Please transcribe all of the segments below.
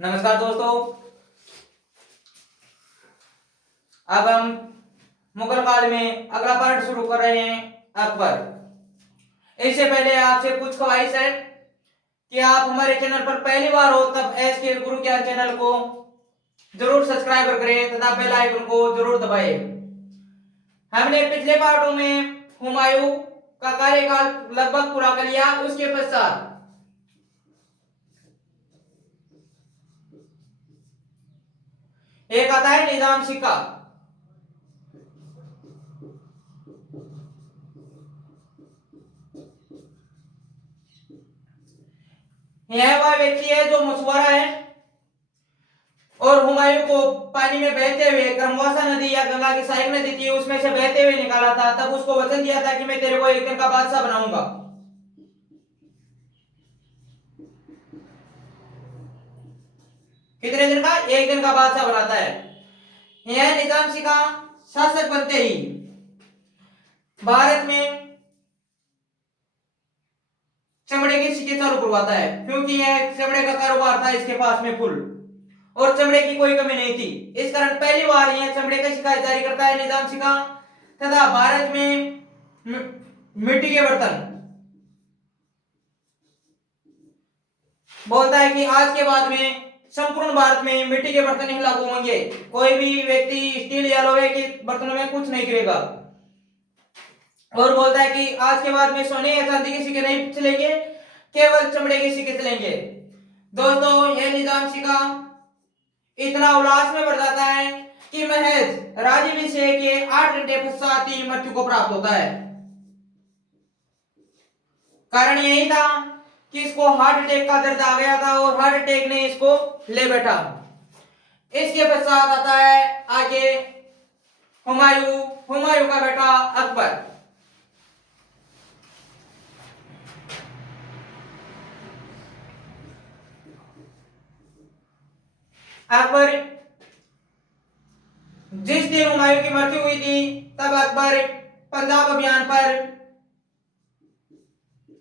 नमस्कार दोस्तों। अब हम मुगल काल में अगला पार्ट शुरू कर रहे हैं, अकबर। इससे पहले आपसे कुछ ख्वाहिश है कि आप हमारे चैनल पर पहली बार हो तब एस के गुरु ज्ञान चैनल को जरूर सब्सक्राइब करें तथा बेल आइकन को जरूर दबाएं। हमने पिछले पार्टों में हुमायूं का कार्यकाल लगभग पूरा कर लिया। उसके पश्चात एक आता है निजाम सिक्का। यह वह व्यक्ति है जो मछुआरा है और हुमायूं को पानी में बहते हुए क्रमवासा नदी या गंगा की सहायक नदी थी उसमें से बहते हुए निकाला था। तब उसको वचन दिया था कि मैं तेरे को एक दिन का बादशाह बनाऊंगा। कितने दिन का? एक दिन का बादशाह बनाता है। यह निजाम सिंह का शासक बनते ही भारत में चमड़े के सिक्के चालू करवाता है, क्योंकि यह चमड़े का कारोबार था इसके पास में फुल और चमड़े की कोई कमी नहीं थी। इस कारण पहली बार यह चमड़े का सिक्का जारी करता है निजाम सिंह तथा भारत में मिट्टी के बर्तन बोलता है कि आज के बाद में संपूर्ण भारत में मिट्टी के बर्तन ही लागू होंगे। कोई भी व्यक्ति स्टील या लोहे के बर्तनों में कुछ नहीं गिरेगा। और बोलता है कि आज के बाद में सोने या चांदी के सिक्के नहीं चलेंगे, केवल चमड़े के सिक्के चलेंगे। दोस्तों, यह निजाम सिक्का इतना उल्लास में भर जाता है कि महज राज्याभिषेक के 8 घंटे पश्चात ही मृत्यु को प्राप्त होता है। कारण यही था कि इसको हार्ट अटैक का दर्द आ गया था और हार्ट अटैक ने इसको ले बैठा। इसके पश्चात आता है आगे हुमायूं का बेटा अकबर। अकबर जिस दिन हुमायूं की मृत्यु हुई थी तब अकबर पंजाब अभियान पर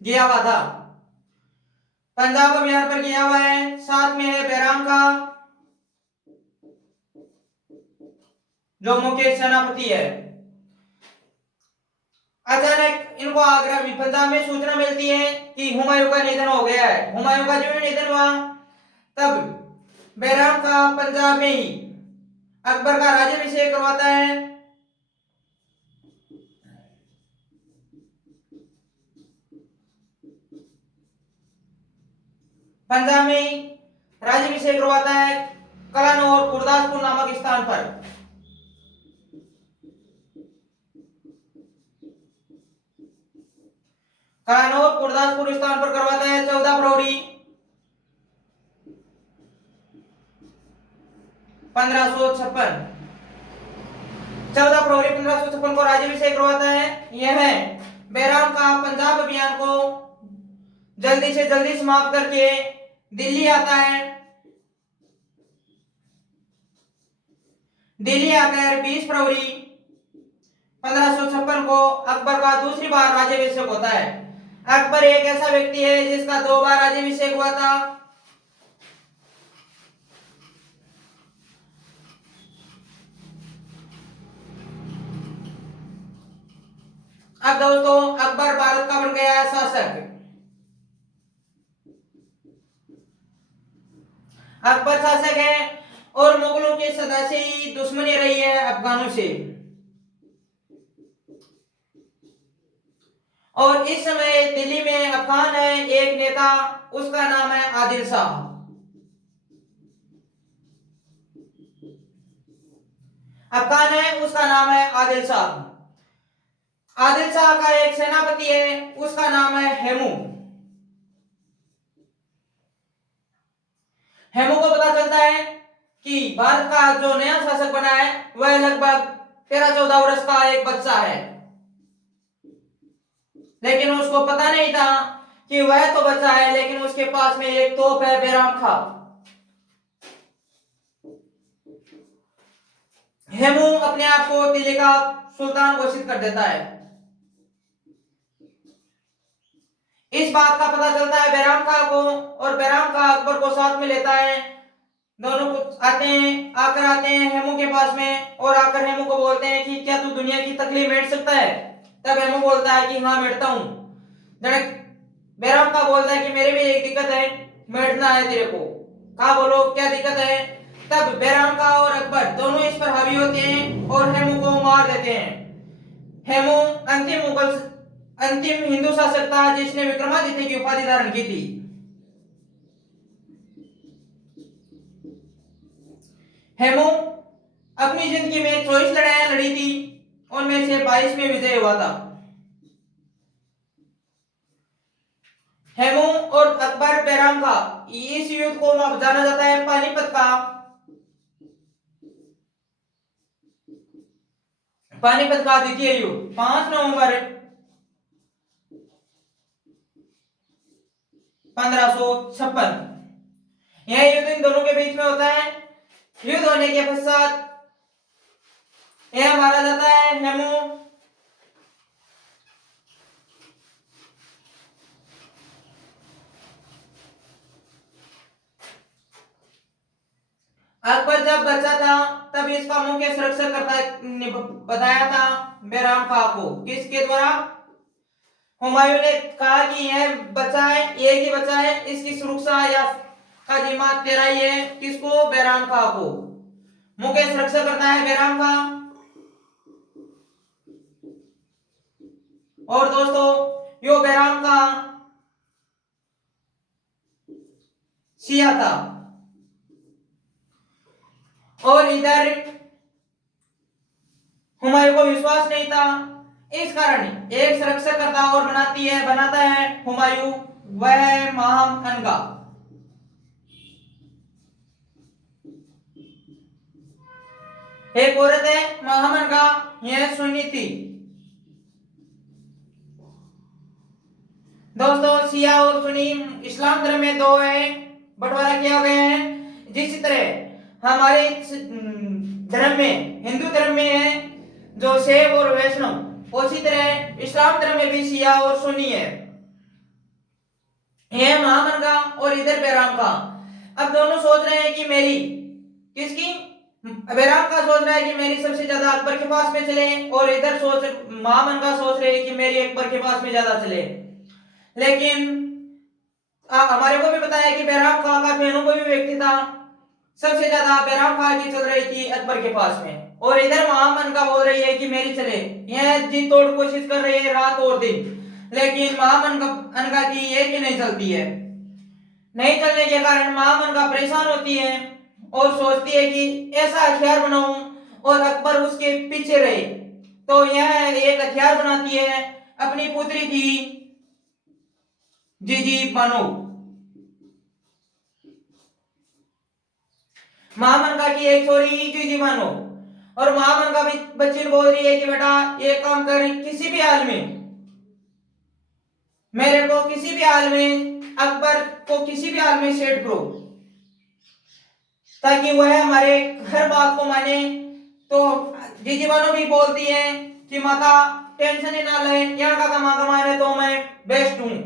गया हुआ था। पंजाब अभियान पर गया हुआ है। साथ में है बैराम का जो मुख्य सेनापति है। अचानक इनको आगरा में पंजाब में सूचना मिलती है कि हुमायूं का निधन हो गया है। हुमायूं का जो निधन हुआ तब बैराम का पंजाब में ही अकबर का राज्याभिषेक करवाता है। पंजाब में ही राज्याभिषेक करवाता है कलानौर गुरदासपुर नामक स्थान पर। कलानौर गुरदासपुर स्थान पर करवाता है 14 फरवरी 1556। 14 फरवरी 1556 को राज्याभिषेक करवाता है। यह बैराम का पंजाब अभियान को जल्दी से जल्दी समाप्त करके दिल्ली आता है। दिल्ली आकर 20 फरवरी 1556 को अकबर का दूसरी बार राज्याभिषेक होता है। अकबर एक ऐसा व्यक्ति है जिसका 2 बार राज्याभिषेक हुआ था। अब दोस्तों, अकबर भारत का बन गया है शासक। अकबर शासक है और मुगलों के सदा से ही दुश्मनी रही है अफगानों से। और इस समय दिल्ली में अफगान है एक नेता, उसका नाम है आदिल शाह। अफगान है, उसका नाम है आदिल शाह। आदिल शाह का एक सेनापति है, उसका नाम है हेमू। हेमू को पता चलता है कि भारत का जो नया शासक बना है वह लगभग 13-14 वर्ष का एक बच्चा है। लेकिन उसको पता नहीं था कि वह तो बच्चा है, लेकिन उसके पास में एक तोप है, बैराम खां। हेमू अपने आप को दिल्ली का सुल्तान घोषित कर देता है। इस बात का पता चलता है बैराम खां को और बैराम खां अकबर को साथ में लेता है दोनों को आते हैं हेमू के पास में, और आकर हेमू को बोलते हैं कि क्या तू दुनिया की तकलीफ मेट सकता है। तब हेमू बोलता है कि हाँ मेटता हूँ। जनक बैराम का बोलता है कि मेरे भी एक दिक्कत है, मेटना है तेरे को। कहा बोलो क्या दिक्कत है। तब बैराम का और अकबर दोनों इस पर हावी होते हैं और हेमू को मार देते हैं। हेमू अंतिम हिंदू शासक था जिसने विक्रमादित्य की उपाधि धारण की थी। हेमू अपनी जिंदगी में 24 लड़ाइयां लड़ी थी, उनमें से 22 में विजय हुआ था। हेमू और अकबर बैराम का इस युद्ध को जाना जाता है पानीपत का द्वितीय युद्ध 5 नवंबर 1556। यह युद्ध इन दोनों के बीच में होता है। युद्ध होने के पश्चात यह मारा जाता है हेमू। अकबर जब बच्चा था तब इसका मुख्य संरक्षक बताया था बैराम खां को। किसके द्वारा। हुमायूं ने कहा कि यह बच्चा है, एक ही बच्चा है, इसकी सुरक्षा या का जिम्मा तेरा ही है। किसको। बैराम खां को। मुख्य संरक्षक करता है बैराम खां। और दोस्तों यो बैराम खां शिया था, और इधर हुमायूं को विश्वास नहीं था। इस कारण एक संरक्षक करता और बनाता है हुमायूं, वह है महाम अनगा। एक औरत है महाम अनगा, यह सुन्नी थी। दोस्तों शिया और सुन्नी इस्लाम धर्म में दो है, बंटवारा किया गया है। जिस तरह हमारे धर्म में, हिंदू धर्म में है जो शैव और वैष्णव, उसी तरह इस्लाम धर्म में भी शिया और सुन्नी है। यह महामन का और इधर बैराम का। अब दोनों सोच रहे हैं कि मेरी किसकी। बैराम का सोच रहा है कि मेरी सबसे ज्यादा अकबर के पास में चले, और इधर महामन का सोच रहे हैं कि मेरी अकबर के पास में ज्यादा चले। लेकिन हमारे को भी पता है कि बैराम खां का अनुभवी व्यक्ति था। सबसे ज्यादा बैराम खां की चल रही थी अकबर के पास में, और इधर महामन का बोल रही है कि मेरी चले। यह जी तोड़ कोशिश कर रही है रात और दिन, लेकिन महामन अनका की एक ही नहीं चलती है। नहीं चलने के कारण महामन का परेशान होती है और सोचती है कि ऐसा हथियार बनाऊं और अकबर उसके पीछे रहे। तो यह एक हथियार बनाती है। अपनी पुत्री थी जीजी बानो। महामनका की एक छोरी जीजी बानो, और महामनका भी बच्ची बोल रही है कि बेटा ये काम कर, किसी भी हाल में मेरे को, किसी भी हाल में अकबर को किसी भी हाल में सेट करो, ताकि वह हमारे हर बात को माने। तो जीजी बानो भी बोलती है कि माता टेंशन ही ना ले, यहाँ का कमाने तो मैं बेस्ट हूं।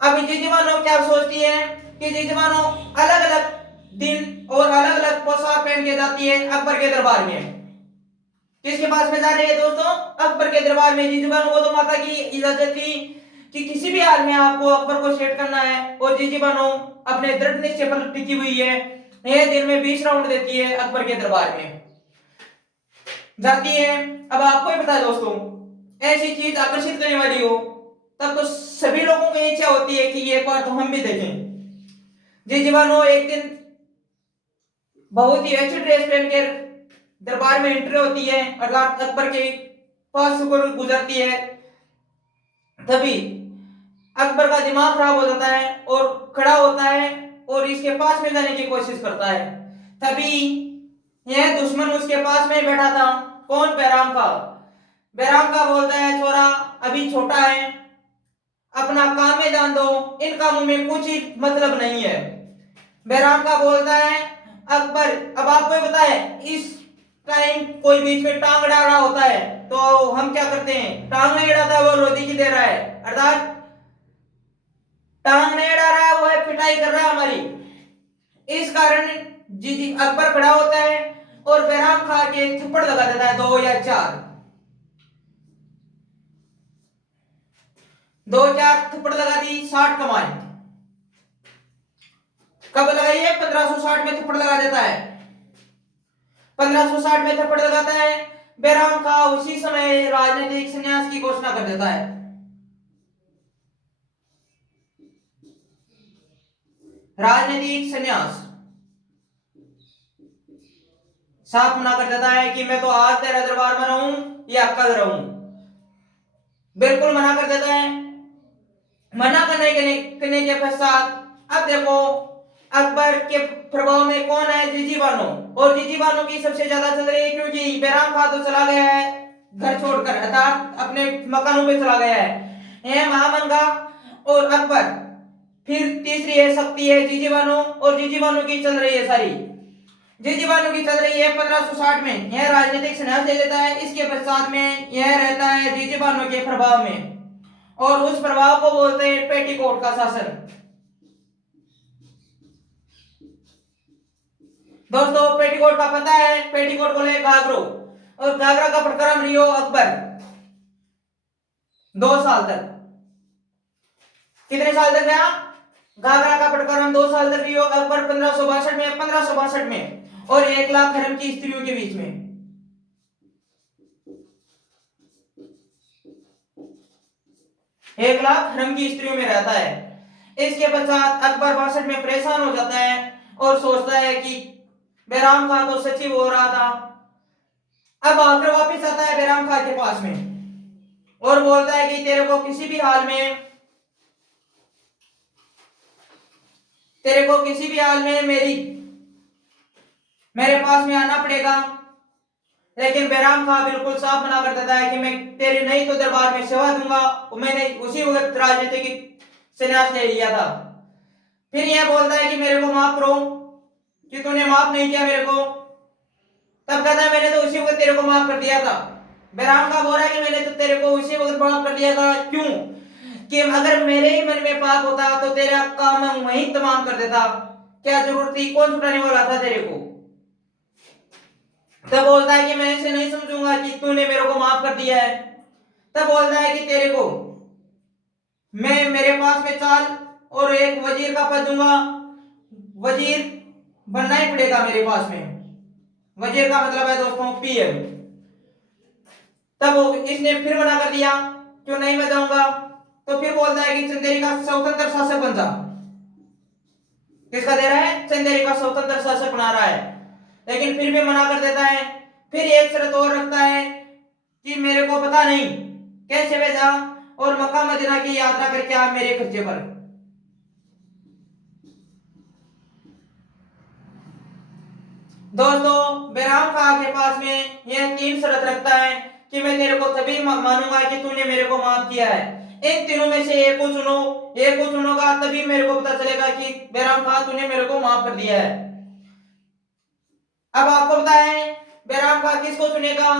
अभी जीजी बानो क्या सोचती है कि जीजी बानो अलग अलग दिन और अलग अलग पोशाक पहन के जाती है अकबर के दरबार में। किसके पास में जा रही है दोस्तों। अकबर के दरबार में। जीजी बानो को तो माता की इजाजत थी कि किसी भी हाल में आपको अकबर को सेट करना है, और जीजी बानो अपने दृढ़ निश्चय पर टिकी हुई है। यह दिन में 20 राउंड देती है अकबर के दरबार में जाती है। अब आपको ही पता है दोस्तों, ऐसी चीज आकर्षित करने वाली हो तब तो सभी लोगों की इच्छा होती है कि ये एक बार तो हम भी देखें। जीजी बानो एक दिन बहुत ही अच्छी ड्रेस पहन कर दरबार में एंट्री होती है, अर्थात अकबर के पास से गुजरती है। तभी अकबर का दिमाग खराब हो जाता है और खड़ा होता है और इसके पास में जाने की कोशिश करता है। तभी यह दुश्मन उसके पास में बैठा था। कौन। बैराम का। बैराम का बोलता है छोरा अभी छोटा है, अपना काम में ध्यान दो, इन कामों में कुछ ही मतलब नहीं है। बैराम का बोलता है अकबर, अब आपको पता है इस टाइम कोई बीच में टांग अड़ा रहा होता है तो हम क्या करते हैं, टांग नहीं अड़ाता, वो लोधी की दे रहा है, अर्थात टांग नहीं अड़ा रहा है, वो है पिटाई कर रहा है हमारी। इस कारण जीजी अकबर खड़ा होता है और बैराम खां के थप्पड़ लगा देता है 2 या 4, 2-4 थप्पड़ लगा दी, 60 कमाई। कब लगाई है? 1560 में थप्पड़ लगा देता है। 1560 में थप्पड़ लगाता है। बैराम खां उसी समय राजनीतिक संन्यास की घोषणा कर देता है। राजनीतिक संन्यास साफ मना कर देता है कि मैं तो आज तेरा दरबार में रहूं या कल रहूं, बिल्कुल मना कर देता है। मना करने के पश्चात अब देखो अकबर के प्रभाव में कौन है? जीजी बानो। और जीजी बानो की सबसे ज्यादा चल रही है क्योंकि बैराम खां तो चला गया है घर छोड़कर, अर्थात अपने मकानों पे चला गया है। यह महामंगा और अकबर, फिर तीसरी है शक्ति है जीजी बानो, और जीजी बानो की चल रही है सारी। जीजी बानो की चल रही है 1560 में, यह राजनीतिक संन्यास ले लेता है। इसके पश्चात में यह रहता है जीजी बानो के प्रभाव में, और उस प्रभाव को बोलते हैं पेटीकोट का शासन। दोस्तों पेटीकोट का पता है? पेटीकोट बोले घाघरो, और घाघरा का प्रकरण रियो अकबर 2 साल तक। कितने साल तक गया? घाघरा का प्रकरण 2 साल तक रियो अकबर 1562 में, और 1 लाख धर्म की स्त्रियों के बीच में। 1 लाख धर्म की स्त्रियों में रहता है। इसके पश्चात अकबर 62 में परेशान हो जाता है और सोचता है कि बैराम खां तो सचिव हो रहा था। अब आकर वापिस आता है बैराम खां के पास में और बोलता है कि तेरे को किसी भी हाल में मेरे पास में आना पड़ेगा। लेकिन बैराम खां बिल्कुल साफ मना कर देता है कि मैं तेरे नहीं तो दरबार में सेवा दूंगा। मैंने उसी वक्त राजनीतिक संन्यास ले लिया था। फिर यह बोलता है कि मेरे को माफ करो, कि तूने माफ नहीं किया मेरे को। तब कहता है मैंने तो उसी वक्त तेरे को माफ कर दिया था। बैराम खां बोल रहा है कि मैंने तो तेरे को उसी वक्त माफ कर दिया था। क्यों? कि अगर मेरे ही मन में पाप होता तो तेरा काम मैं वहीं तमाम कर देता, क्या जरूरत थी? कौन छुटाने वाला था तेरे को? तब बोलता है कि मैं ऐसे नहीं समझूंगा कि तूने मेरे को माफ कर दिया है। तब बोलता है कि तेरे को मैं मेरे पास में चाल और एक वजीर का पद दूंगा। वजीर बनना ही पड़ेगा मेरे पास में। वजीर का मतलब है दोस्तों पीएम। तब इसने फिर मना कर दिया, क्यों नहीं मैं जाऊंगा। तो फिर बोलता है कि चंदेरी का स्वतंत्र शासक बन जा। किसका दे रहा है? चंदेरी का स्वतंत्र शासक बना रहा है, लेकिन फिर भी मना कर देता है। फिर एक शर्त और रखता है कि मेरे को पता नहीं कैसे भेजा और मक्का मदीना की यात्रा करके आप मेरे खर्चे पर। दोस्तों बैराम खां के पास में यह 3 शर्त रखता है कि मैं तेरे को तभी मानूंगा कि तूने मेरे को माफ किया है। इन तीनों में से एक को चुनो, एक को चुनोगा तभी मेरे को पता चलेगा कि बैराम खां तूने मेरे को माफ कर दिया है। अब आपको पता है बैराम खां किसको चुनेगा?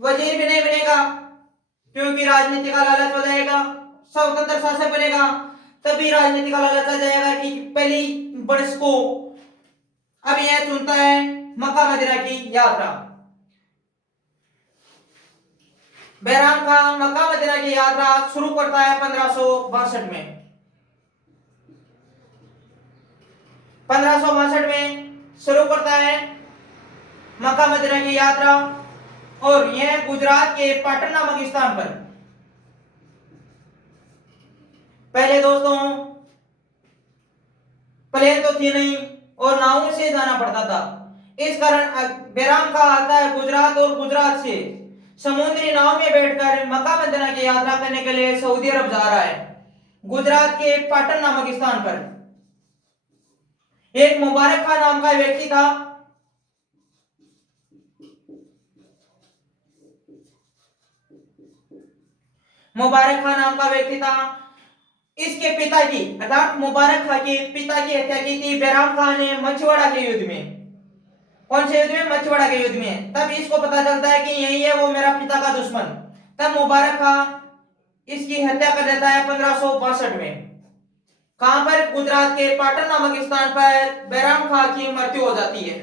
वजीर भी नहीं बनेगा क्योंकि राजनीति का लालच हो जाएगा। स्वतंत्र शासक बनेगा तभी राजनीति का लालच आ जाएगा कि पहली वर्ष को। अब यह चुनता है मक्का मदीना की यात्रा। बैराम खां मक्का मदीना की यात्रा शुरू करता है 1562 में। 1562 में शुरू करता है मक्का मदीना की यात्रा, और यह गुजरात के पाटन नामक स्थान पर। पहले दोस्तों प्लेन तो थी नहीं और नावों से जाना पड़ता था। इस कारण बैराम खां आता है गुजरात, और गुजरात से समुद्री नाव में बैठकर मक्का मदीना की यात्रा करने के लिए सऊदी अरब जा रहा है। गुजरात के पाटन नामक स्थान पर एक मुबारक खान नाम का व्यक्ति था। मुबारक खान नाम का व्यक्ति था। इसके पिताजी अर्थात मुबारक खां के पिता की हत्या की थी बैराम खां ने मछुआड़ा के युद्ध में। कौन से युद्ध में? मछुआड़ा के युद्ध में। तब इसको पता चलता है कि यही है वो मेरा पिता का दुश्मन। तब मुबारक खां इसकी हत्या कर देता है 1562 में। कहां पर? गुजरात के पाटन नामक स्थान पर बैराम खां की मृत्यु हो जाती है।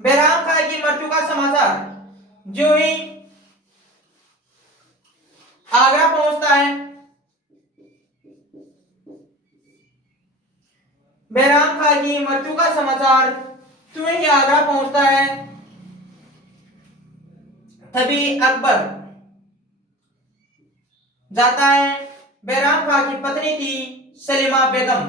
बैराम खां की मृत्यु का समाचार जो ही आगरा पहुंचता है, बैराम खां की मृत्यु का समाचार जो ही आगरा पहुंचता है, तभी अकबर जाता है। बैराम खां की पत्नी थी सलीमा बेगम।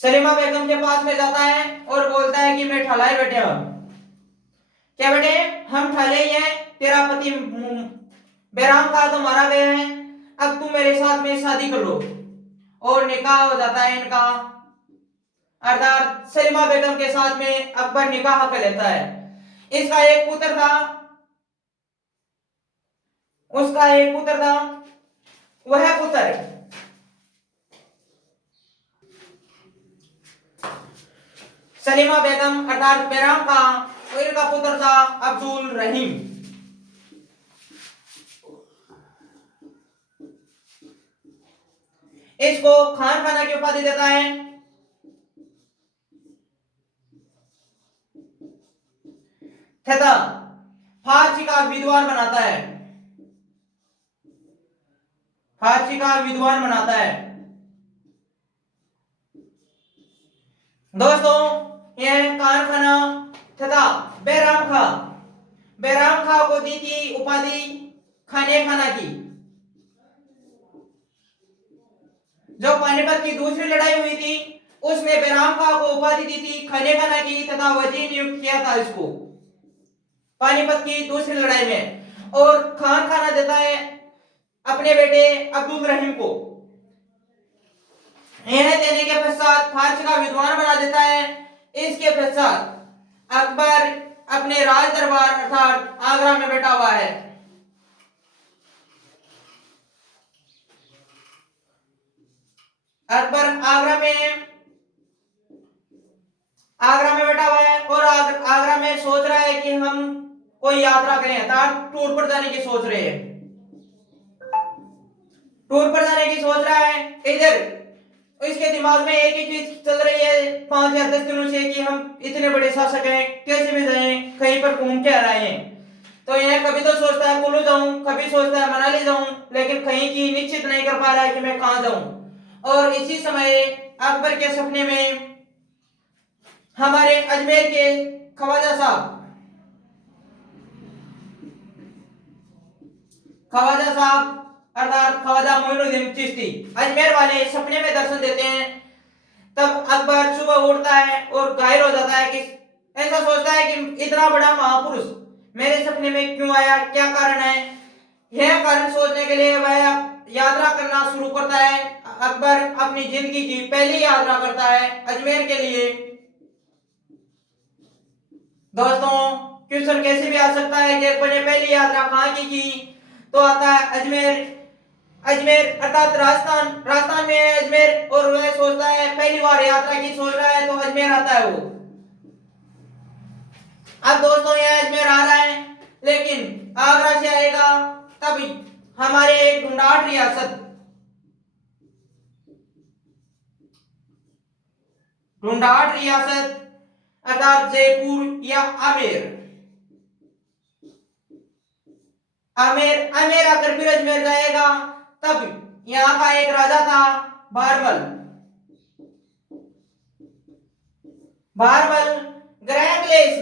सलीमा बेगम के पास में जाता है और बोलता है कि मैं ठाला है बेटे। क्या बेटे? हम ठाले ही हैं, तेरा पति बैराम खां तो मारा गया है, अब तू मेरे साथ में शादी कर लो। और निकाह हो जाता है इनका, अर्थात सलीमा बेगम के साथ में अकबर निकाह कर लेता है। इसका एक पुत्र था, उसका एक पुत्र था, वह पुत्र सलीमा बेगम अर्थात बैराम खां और इनका पुत्र था अब्दुल रहीम। इसको खान खाना की उपाधि देता है तथा फारसी का विद्वान बनाता है, फारसी का विद्वान बनाता है। दोस्तों, यह खान खाना तथा बैराम खां को दी थी उपाधि खाने खाना की। जो पानीपत की दूसरी लड़ाई हुई थी उसमें बैराम खां को उपाधि दी थी खाने खाना की तथा वजीर नियुक्त किया था इसको पानीपत की दूसरी लड़ाई में। और खान खाना देता है अपने बेटे अब्दुल रहीम को। यह देने के पश्चात फारसी का विद्वान बना देता है। इसके पश्चात अकबर अपने राज दरबार अर्थात आगरा में बैठा हुआ है। अकबर आगरा में बैठा हुआ है और आगरा में सोच रहा है कि हम कोई यात्रा करें, अर्थात टूर पर जाने की सोच रहे हैं, टूर पर जाने की सोच रहा है। इधर इसके दिमाग में एक ही चीज चल रही है 5 या 10 दिनों से कि हम इतने बड़े शासक हैं, कैसे भी जाएं, कहीं पर घूम के आ रहे हैं। तो यह कभी तो सोचता है कुल्लू जाऊं, कभी सोचता है मनाली जाऊं, लेकिन कहीं की निश्चित नहीं कर पा रहा है कि मैं कहां जाऊं। और इसी समय अकबर के सपने में हमारे अजमेर के ख्वाजा साहब अर्थात ख्वाजा मोइनुद्दीन चिश्ती अजमेर वाले सपने में दर्शन देते हैं। तब अकबर सुबह उठता है और घायल हो जाता है कि ऐसा सोचता है कि इतना बड़ा महापुरुष मेरे सपने में क्यों आया, क्या कारण है। यह कारण सोचने के लिए वह यात्रा करना शुरू करता है। अकबर अपनी जिंदगी की पहली यात्रा करता है अजमेर के लिए। दोस्तों, क्वेश्चन कैसे भी आ सकता है कि अकबर ने पहली यात्रा कहां की तो आता है अजमेर अर्थात राजस्थान में है अजमेर। और वह सोचता है पहली बार यात्रा की सोच रहा है तो अजमेर आता है वो। अब दोस्तों यह अजमेर आ रहा है, लेकिन आगरा से आएगा तभी हमारे ढूंढाट रियासत अर्थात जयपुर या आमेर आकर फिर अजमेर जाएगा। तब यहाँ का एक राजा था भारमल ग्रह क्लेश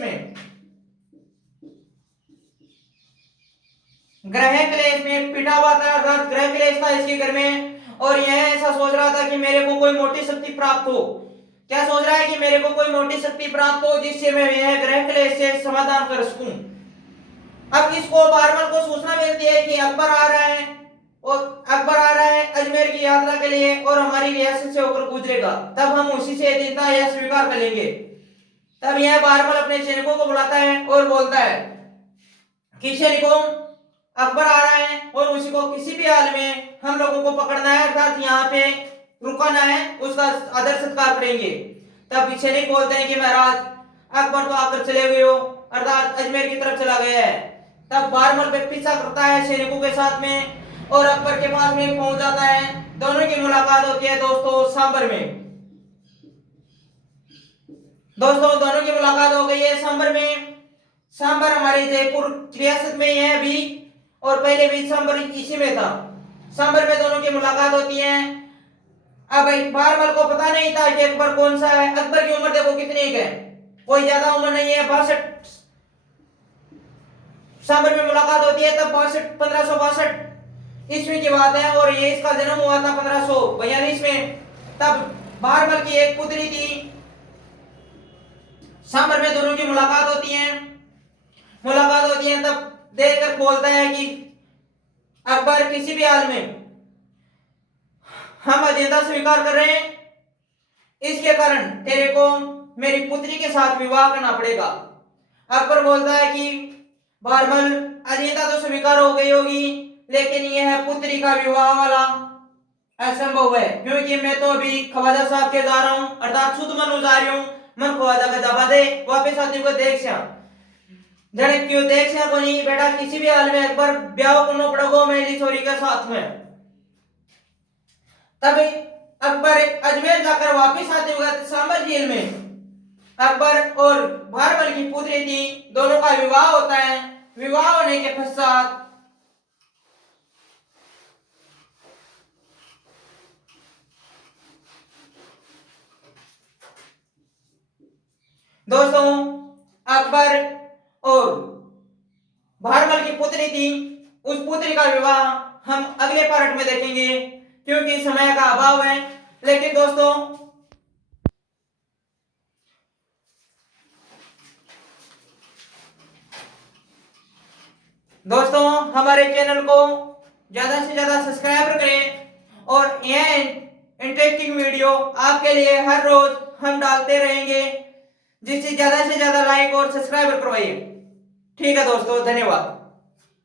में पिटा हुआ था, अर्थात ग्रह क्लेश था इसके घर में। और यह ऐसा सोच रहा था कि मेरे को कोई मोटी शक्ति प्राप्त हो। क्या सोच रहा है कि मेरे को कोई मोटी शक्ति प्राप्त हो जिससे मैं यह ग्रह क्लेश से समाधान कर सकूं। अब इसको बारमल को सूचना मिलती है कि अकबर आ रहा है अजमेर की यात्रा के लिए और हमारी रियासत से होकर गुजरेगा, तब हम उसी से देता या स्वीकार कर लेंगे। तब यह बारमल अपने सैनिकों को बुलाता है और बोलता है कि सैनिकों, अकबर आ रहा है और उसी को किसी भी हाल में हम लोगों को पकड़ना है, अर्थात यहाँ पे रुकना है, उसका आदर सत्कार करेंगे। तब सैनिक बोलते हैं कि महाराज अकबर तो आकर चले गए हो, अर्थात अजमेर की तरफ चला गया है। तब बारमल पीछा करता है सैनिकों के साथ में और अकबर के पास में पहुंच जाता है। दोनों की मुलाकात होती है दोस्तों सांबर में। दोस्तों दोनों की मुलाकात हो गई है सांबर में। सांबर हमारे जयपुर रियासत में है अभी, और पहले भी सांबर इसी में था। सांबर में दोनों की मुलाकात होती है। अब बारमल को पता नहीं था कि अकबर कौन सा है। अकबर की उम्र देखो कितनी है, कोई ज्यादा उम्र नहीं है, 62। सांबर में मुलाकात होती है तब 1562 ईस्वी की बात है, और ये इसका जन्म हुआ था 1542 में। तब बारमल की एक पुत्री थी। सांबर में दोनों की मुलाकात होती है। तब देखकर बोलता है कि अकबर किसी भी हाल में हम अधीनता स्वीकार कर रहे हैं, इसके कारण तेरे को मेरी पुत्री के साथ विवाह करना पड़ेगा। अकबर बोलता है कि बारमल अधीनता तो स्वीकार हो गई होगी, लेकिन यह पुत्री का विवाह वाला असंभव है, क्योंकि मैं तो अभी ख्वाजा साहब के जा रहा हूं, अर्थात शुद्ध मनु जा रही हूं। मन ख्वाजा का दबा दे वापस आती को देख श्या जड़े क्यों देख श्या को नहीं बेटा, किसी भी हाल में अकबर ब्याह करना पड़ेगा मेरी छोरी के साथ में। तभी अकबर अजमेर जाकर वापस आते हुए सांबर जेल में अकबर और बारमल की पुत्री थी, दोनों का विवाह होता है। विवाह होने के पश्चात दोस्तों अकबर और बारमल की पुत्री थी, उस पुत्री का विवाह हम अगले पार्ट में देखेंगे क्योंकि समय का अभाव है। लेकिन दोस्तों हमारे चैनल को ज्यादा से ज्यादा सब्सक्राइब करें, और यह इंटरेस्टिंग वीडियो आपके लिए हर रोज हम डालते रहेंगे, जिससे ज्यादा से ज्यादा लाइक और सब्सक्राइब करवाइए। ठीक है दोस्तों, धन्यवाद।